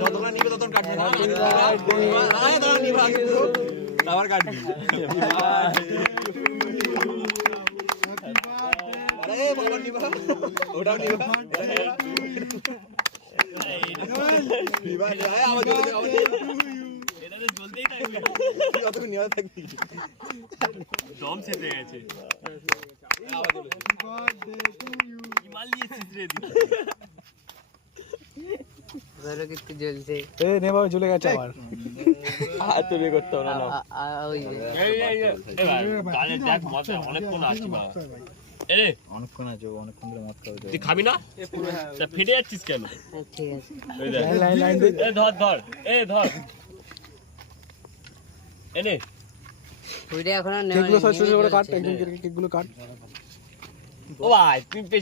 যতক্ষণ নিবে ততক্ষণ কাটবে না। আবার কাটবি। আরে বাবা নিবা, ওটাও নিবা। নিবা আমার জলদি আবার এটা তো জ্বলতেই থাকবে। যতক্ষণ নিবা থাকবি। দম ছেড়ে গেছে। আবার জ্বলবে। কি মাল নিয়েছিস রে তুই? ধরো কিছু জ্বলছে। এ নে বাবা জ্বলে গেছে আবার। হাত তুলে করতে হবে না। ওই তাহলে দেখ মজা অনেকক্ষণ আসছি বাবা। এরে অনেকক্ষণ আছে, অনেকক্ষণ ধরে মদ খাবে। তুই খাবি না? তা ফেটে যাচ্ছিস কেন? ঠিক আছে। ওই দেখ। লাইন লাইন দে। এ ধর ধর, এ ধর। এনে ওইটা এখনো কেকগুলো সব ছোট ছোট করে কাট, একদম কেকগুলো কাট। ও ভাই তুমি পেছনে